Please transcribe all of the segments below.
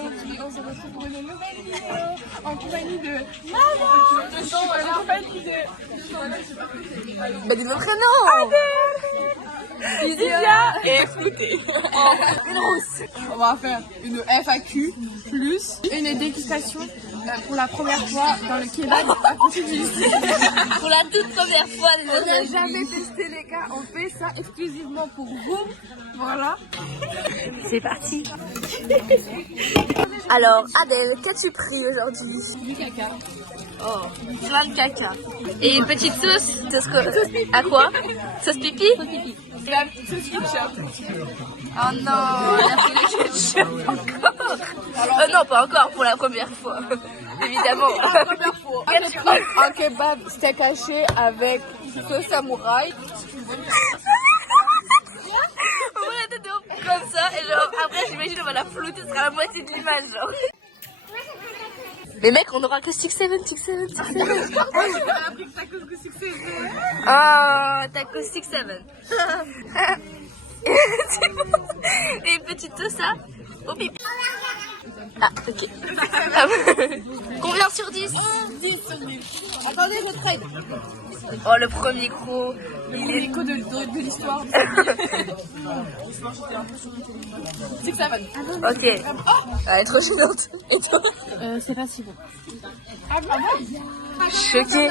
aujourd'hui on se retrouve pour une nouvelle vidéo en compagnie de maman, en compagnie de... Bah dis mon prénom. Lydia et Flouté. Une rousse. On va faire une FAQ plus une dégustation pour la première fois dans le kebab à côté du lycée. Pour la toute première fois, les On n'a amis. jamais testé les gars, on fait ça exclusivement pour vous. Voilà. C'est parti. Alors, Adèle, qu'as-tu pris aujourd'hui? Du caca. Oh, plein de caca. Et une petite sauce. Sauce quoi? À quoi? Sauce pipi? Sauce pipi. La sauce ketchup. Oh non, elle a fait le ketchup encore. Non, pas encore, pour la première fois. Évidemment. La première fois. Un kebab steak haché avec sauce samouraï. On va la tête comme ça, et genre, après, j'imagine, on va la flouter, ce sera la moitié de l'image, genre. Mais mec, on aura que 6-7. Ah, t'as que 6-7. Et une petite sauce à au pipi. Ah, ok. Combien sur 10? 10 sur 10. Attendez, je trade. Oh, le premier micro. L'écho de l'histoire. 6-7. Ok. Elle est trop gênante. Et toi? C'est pas si bon. Ah bon? Choquée.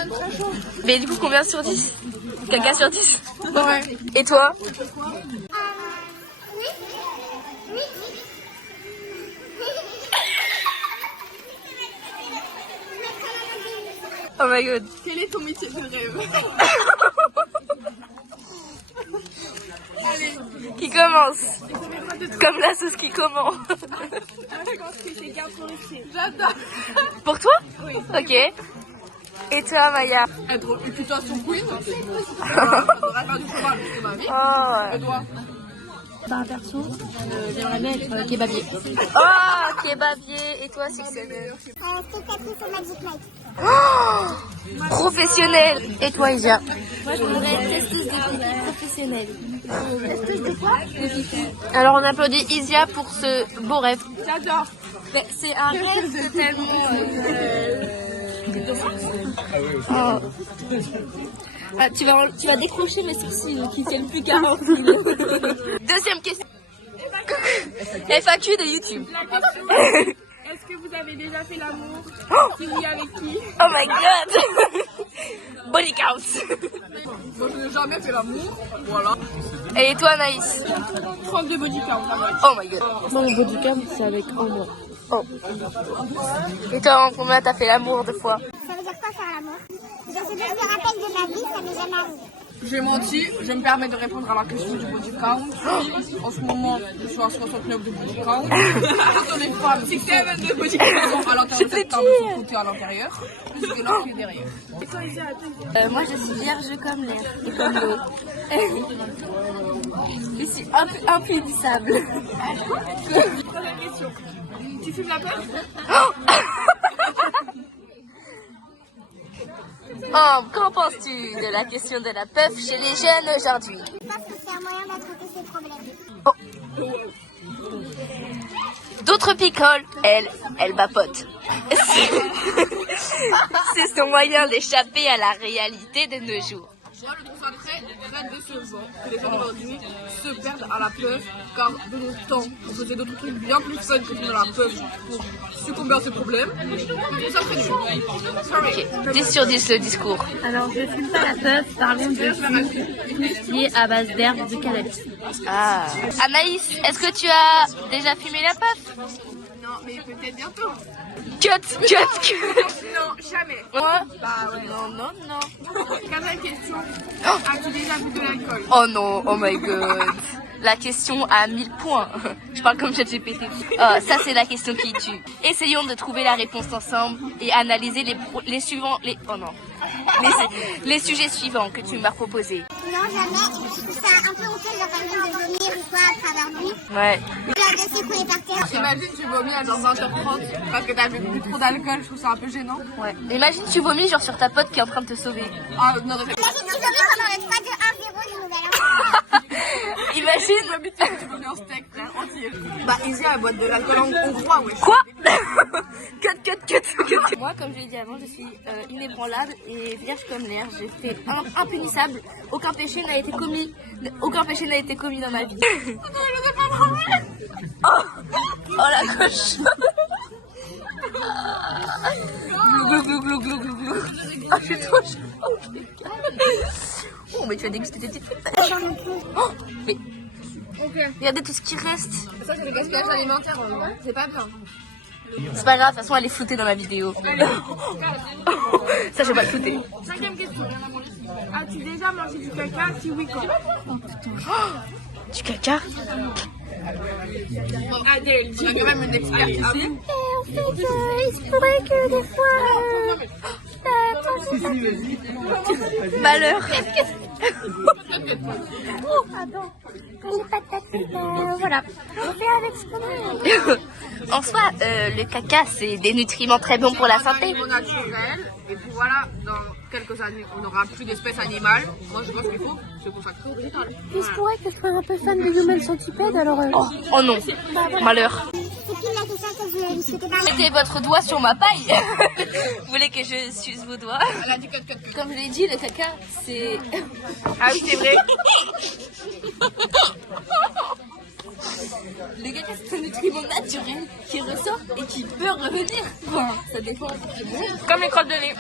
Mais du coup, combien sur 10? Caca sur 10? Ouais. Et toi? Oh my god. Quel est ton métier de rêve? Allez. Qui commence? Comme la sauce qui commence. J'adore. Pour toi? Oui. Ok. Et toi, Maya? Être réputation queen. J'adorerais faire du cheval, c'est ma vie. Oh. Et toi? Par perso, j'aimerais bien être kebabier. Oh, kebabier. Et toi, c'est Spectatrice au Magic Mike. Oh, professionnel. Et toi, Isia? Moi, je voudrais être testeuse de pipi professionnelle. Testeuse de quoi? Alors, on applaudit Isia pour ce beau rêve. J'adore. C'est un rêve tellement... Oh. Ah, tu vas décrocher mes sourcils qui tiennent plus 40 minutes. Deuxième question. FAQ de YouTube. Est-ce que vous avez déjà fait l'amour? Si oui, avec qui? Oh my god. Body count. Moi, je n'ai jamais fait l'amour. Voilà. Et toi, Naïs? 32 body count. Oh my god. Moi, mon bodycam, c'est avec un mois. Oh. Et toi, combien t'as fait l'amour 2 fois? Ça veut dire quoi faire l'amour? Je me rappelle de ma vie, ça m'est jamais arrivé. J'ai menti, je me permets de répondre à la question du body count. En ce moment, je suis à 69 de body count. Ce sont les femmes qui sont de body count à l'intérieur de cette table, sont côté à l'intérieur. Plus que l'autre qui est derrière. Et toi, Isia, Moi, je suis vierge comme l'air et comme l'eau. Je suis impénissable. troisième question. Tu fumes la peur? Oh, qu'en penses-tu de la question de la puff chez les jeunes aujourd'hui? Je pense que c'est un moyen d'affronter ces problèmes. D'autres picolent, elle vapote. C'est son moyen d'échapper à la réalité de nos jours. Moi, je trouve ça très décevant que les gens aujourd'hui se perdent à la puff, car de notre temps, on faisait d'autres trucs bien plus fun que de la puff pour succomber à ces problèmes. Je trouve ça très nul. Sorry. Ok, 10 sur 10 le discours. Alors, je fume pas la puff, parlons de tout ce qui est à base d'herbe de cannabis. Ah. Anaïs, est-ce que tu as déjà fumé la puff? Non, mais peut-être bientôt. Cut. Non, jamais. Moi? Bah ouais. Non. Quatrième question. As-tu déjà bu de l'alcool? Oh non, oh my god. La question à 1000 points. Je parle comme ChatGPT. Ça, c'est la question qui tue. Essayons de trouver la réponse ensemble et analyser les sujets suivants que tu m'as proposés. Non, jamais. Et puis, je trouve ça un peu honteux, genre, par exemple, de vomir ou quoi à travers lui. Ouais. La de secouer par terre. Imagine tu vomis à genre 20h30 parce que t'as bu trop d'alcool, je trouve ça un peu gênant. Ouais. Imagine tu vomis genre sur ta pote qui est en train de te sauver. Ah non, non, Imagine tu vomis pendant le 3, 2, 1, 0 du nouvel an. T'imagines? Tu veux un steak, frère, entier. Bah, Isia, elle boit de l'alcool hongrois, wesh. Quoi? Cut. Moi, comme je l'ai dit avant, je suis inébranlable et vierge comme l'air. J'étais impénissable. Aucun péché n'a été commis dans ma vie. Oh la coche. Glou. Oh, je suis trop chaud. Oh, mais tu as dégusté tes petites frites. Oh, mais regardez tout ce qui reste. Ça, c'est le gaspillage alimentaire, c'est pas bien. C'est pas grave, de toute façon elle est floutée dans la vidéo. Ça je vais pas le flouter. 5e question. As-tu déjà mangé du caca? Si oui, quand? Du caca? Adèle, tu as quand même une experte ici. Il se pourrait que des fois... Malheur. Voilà. On fait avec ce qu'on a. En soi, le caca c'est des nutriments très bons pour la santé. Au naturel, et puis voilà, dans quelques années, on n'aura plus d'espèces animales. Moi, je pense qu'il faut se consacrer au végétal. Il se pourrait que je sois un peu fan de Human Centipede, alors... Oh non, malheur. C'est pile la question que je souhaitais parler. Mettez votre doigt sur ma paille. Vous voulez que je suce vos doigts? Elle a dit cut. Comme je l'ai dit, le caca c'est... Ah oui, c'est vrai. Le caca c'est un nutriment naturel qui ressort et qui peut revenir. Enfin, ça dépend. Comme les crottes de nez.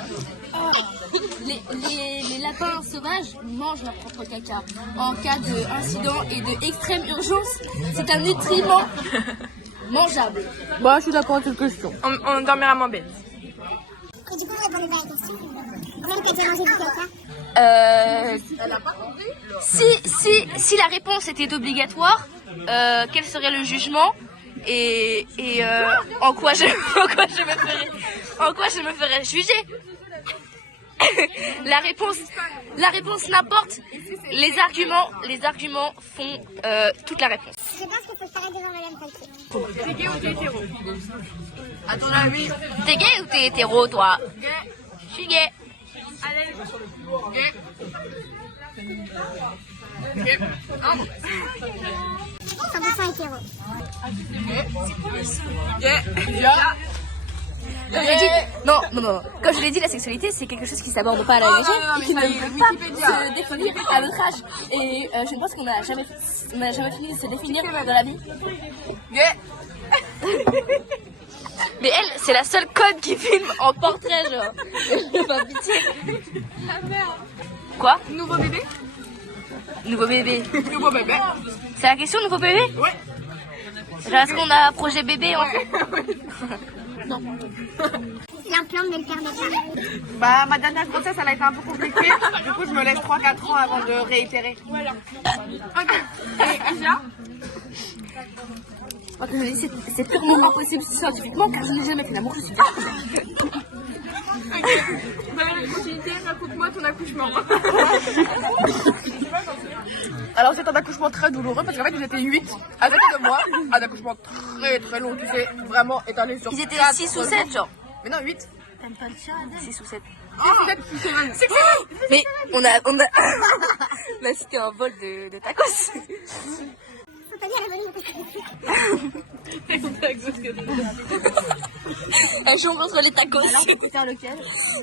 Les lapins sauvages mangent leur propre caca. En cas d'incident et de extrême urgence, c'est un nutriment mangeable. Bah, je suis d'accord avec cette question. On dormira moins bête. Et du coup, vous répondez pas à la question. Même que tu as mangé du caca. Elle a pas compris. Si la réponse était obligatoire, quel serait le jugement et en quoi je me ferais juger? La réponse n'importe. Les arguments font toute la réponse. Je pense qu'il faut s'arrêter devant Madame Falquier. T'es gay ou t'es hétéro? À ton avis? T'es gay ou t'es hétéro, toi? Gay. Je suis gay. Allez. Gay. Gay. Non. 100% hétéro. Gay. Comme je l'ai dit, non. Comme je l'ai dit, la sexualité c'est quelque chose qui s'aborde pas à la légère et qui ne peut pas se définir à notre âge. Et je pense qu'on n'a jamais fini de se définir dans la vie. Gay. Mais elle, c'est la seule conne qui filme en portrait, genre. Pas pitié. Quoi? Nouveau bébé? Nouveau bébé. Nouveau bébé. C'est la question, nouveau bébé? Ouais. Genre, est-ce qu'on a un projet bébé en fait? L'implant ne le permet pas. Bah, ma dernière grossesse, elle a été un peu compliquée. Du coup, je me laisse 3-4 ans avant de réitérer. Voilà. Ok. Et Isia? Moi, comme je l'ai dit, c'est purement impossible scientifiquement car je n'ai jamais fait l'amour, je suis persuadée. Ok. Dans la continuité, raconte-moi ton accouchement. Alors, c'est un accouchement très douloureux parce qu'en fait, ils étaient 8 à côté de moi. Un accouchement très long, tu sais, vraiment étalé sur Ils étaient 4 6 ou 7, genre. Mais non, 8. T'aimes pas le chat, 6 ou 7. C'est que Mais on a cité un bol de tacos. Faut pas dire la bonne Elle jongle entre les tacos.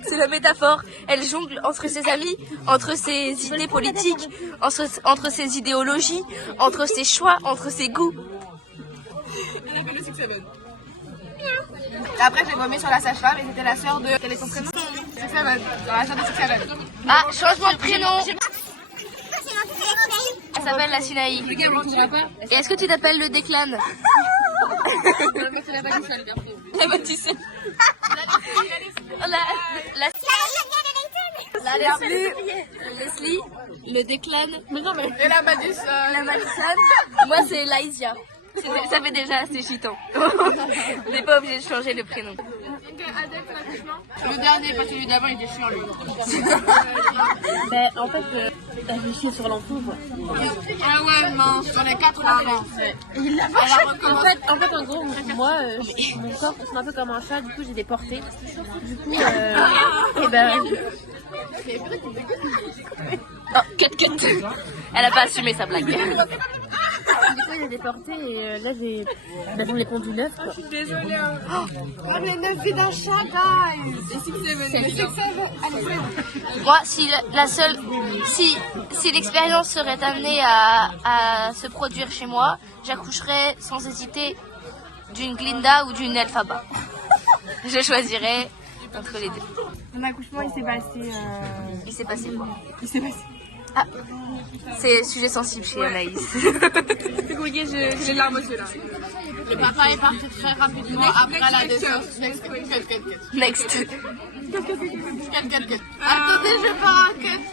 C'est la métaphore. Elle jongle entre ses amis, entre ses idées politiques, entre ses idéologies, entre ses choix, entre ses goûts. Après, j'ai vomi sur la sage-femme et c'était la sœur de... Quel est ton prénom? Six-Seven. La sœur de Six-Seven. Ah, changement de prénom. c'est Elle s'appelle la Sinaï. Et est-ce que tu t'appelles le Déclan? La Matisselle. La Leslie, le Déclan. Et la Madison. La Madison. Moi, c'est Laïsia. Ça fait déjà assez chitant. On n'est pas obligé de changer le prénom. Le dernier, pas celui d'avant, il était chiant, lui. Ben, en fait, t'as réussi sur l'enfant, quoi. Ah ouais, non, sur les 4 là. En fait, en gros, moi, mon corps c'est un peu comme un chat, du coup, j'ai des portées. Du coup, et ben... Oh, cut. Elle a pas assumé sa blague. Des fois, il y a des portées et là, j'en ai pondu 9. Quoi. Désolée. On est 9 vies d'un chat, guys. Et 6-7. Moi, si l'expérience serait amenée à se produire chez moi, j'accoucherais sans hésiter d'une Glinda ou d'une Elphaba. Je choisirais entre les deux. Mon accouchement, il s'est passé. Il s'est passé quoi? Il s'est passé. Ah, c'est sujet sensible chez Anaïs. C'est compliqué, j'ai les larmes aux yeux là. Le papa est parti très rapidement après la naissance. Next. Attendez, je pars en quête.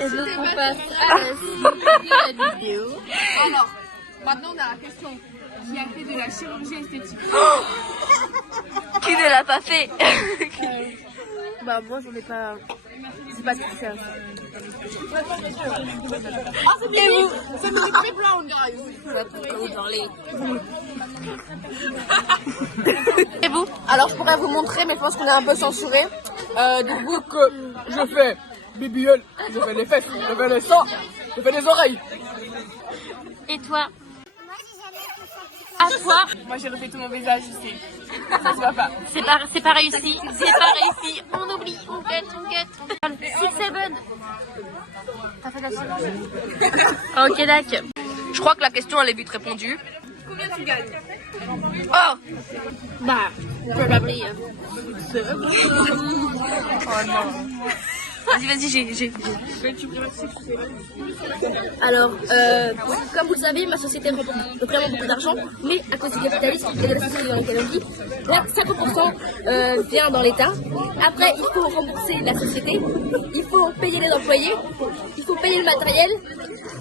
Et donc on passe à la suite de la vidéo. Alors, maintenant on a la question. Qui a fait de la chirurgie esthétique? Qui ne l'a pas fait? Bah moi j'en ai pas. C'est pas ce que c'est. Et vous? C'est Millie Brown, guys. Et vous? Alors je pourrais vous montrer, mais je pense qu'on est un peu censuré. Du coup que je fais BBL, je fais les fesses, je fais les seins, je fais les oreilles. Et toi? Moi, j'ai jamais fait ça. À toi? Moi j'ai refait tout mon visage ici. Ça se voit pas. C'est pas réussi. C'est pas réussi. On oublie. On cut. 6-7. T'as fait la chirurgie? Ok, d'accord. Je crois que la question elle est vite répondue. Combien tu gagnes? Oh! Bah, probably. Oh non. Vas-y, j'ai. Alors, comme vous le savez, ma société rapporte vraiment beaucoup d'argent, mais à cause du capitalisme et de la société dans laquelle on vit, là, 50% vient dans l'État. Après, il faut rembourser la société, il faut payer les employés, il faut payer le matériel.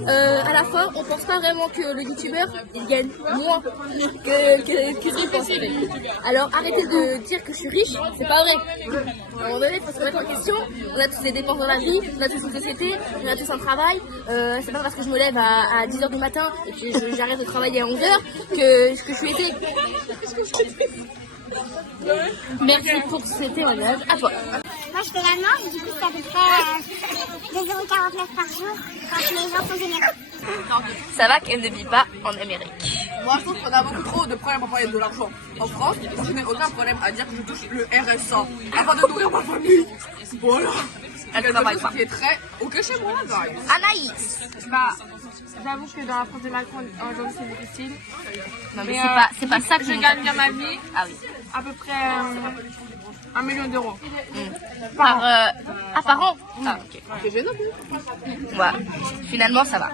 À la fin, on pense pas vraiment que le youtubeur il gagne moins que ce qu'il pense. Alors arrêtez de dire que je suis riche, c'est pas vrai. À un moment donné, il faut se remettre en question. On a tous des dépenses dans la vie, on a tous une société, on a tous un travail. C'est pas parce que je me lève à 10h du matin et que j'arrête de travailler à 11h que je suis aidée. Merci pour ce témoignage. À toi. Moi, je fais la main, et du coup, c'est à peu près 2,49 € par jour quand les gens sont généreux. Ça va qu'elle ne vit pas en Amérique. Moi je trouve qu'on a beaucoup trop de problèmes à parler de l'argent. En France, je n'ai aucun problème à dire que je touche le RSA afin de nourrir ma famille. Voilà. Elle travaille pas. Qui est très ok chez moi, guys. Anaïs! Bah, j'avoue que dans la France de Macron, aujourd'hui c'est difficile. Non mais Mais, c'est pas ça que je gagne bien ma vie, Ah oui. à peu près 1 million d'euros. Par an? Ah ok. C'est gênant. Ouais. Finalement ça va.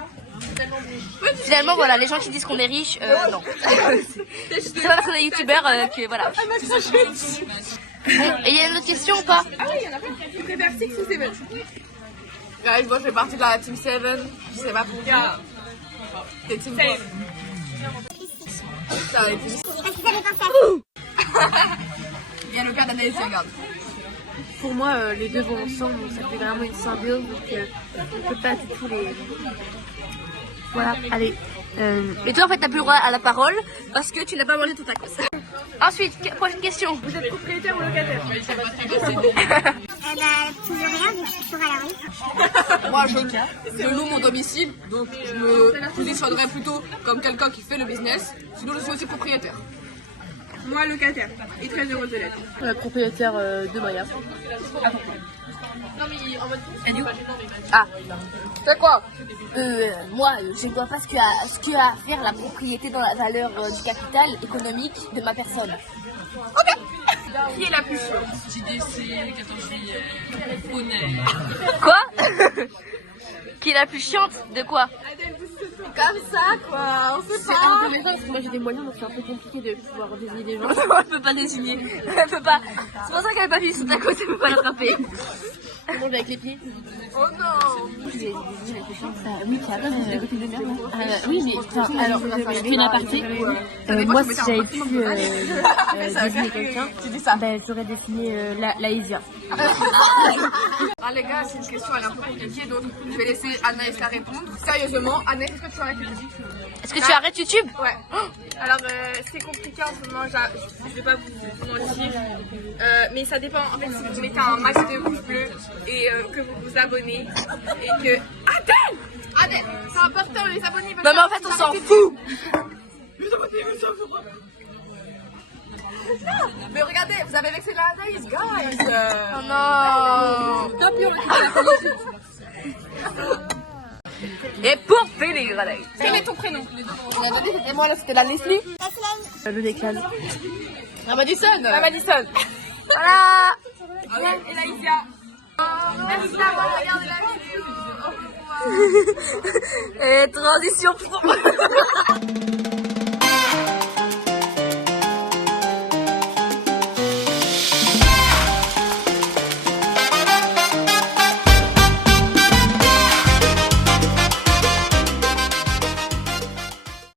Finalement voilà, les gens qui disent qu'on est riche, non. C'est pas parce qu'on est youtubeur que voilà. Bon, et il y a une autre question ou pas? Ah oui, il y en a plein. Tu préfères 6 ou 7? Guys, moi je fais partie de la team 7. Je sais pas pour qui. C'est team 7. Ça va être Parce que ça fait penser à Il y a le cas d'Anaïs, regarde. Pour moi, les deux vont ensemble, donc ça fait vraiment une symbiose. Donc, on peut pas du tout les. Voilà, allez. Et toi en fait t'as plus le droit à la parole parce que tu n'as pas mangé ton tacos. Ensuite, prochaine question. Vous êtes propriétaire ou locataire? toujours rien, vu que je suis toujours à la rue. Moi je loue mon domicile, donc je me positionnerais plutôt comme quelqu'un qui fait le business. Sinon je suis aussi propriétaire. Moi locataire et très heureuse de l'être. Propriétaire de Maya. Ah. C'est quoi? Moi, je ne vois pas ce qu'il y a à faire la propriété dans la valeur du capital économique de ma personne. Qui est la plus chaude? Quoi? Qui est la plus chiante? De quoi? Comme ça quoi, on sait C'est intéressant parce que moi j'ai des moyens, donc c'est un peu compliqué de pouvoir désigner des gens. Elle peut pas désigner. Elle peut pas. C'est pour ça qu'elle a pas vu son tacos, elle peut pas l'attraper. On mange avec les pieds. Oh non. Oui, tu as raison, c'est des copines de merde. Oui, mais enfin, alors, je fais une aparté. Moi, si j'avais pu désigner quelqu'un, ben, j'aurais défini la Isia. Ah les gars, c'est une question elle est un peu compliquée, donc je vais laisser Anaïs la répondre. Sérieusement, Anaïs, est-ce que tu arrêtes les musiques? Est-ce que tu arrêtes YouTube? Ouais. Alors c'est compliqué en ce moment, je vais pas vous mentir, mais ça dépend. En fait, si vous mettez un max de pouces bleus et que vous vous abonnez et que Adèle, c'est important les abonnés. Non mais en fait on s'en fout. Mais regardez, vous avez vexé la Anaïs, guys. Oh non. Et pour finir, Anaïs. Quel est ton prénom? Et moi là c'était la Leslie. Le déclin. La Madison. La Madison. Voilà. Et Laïsia. Merci d'avoir regardé la vidéo. Au revoir. Et transition.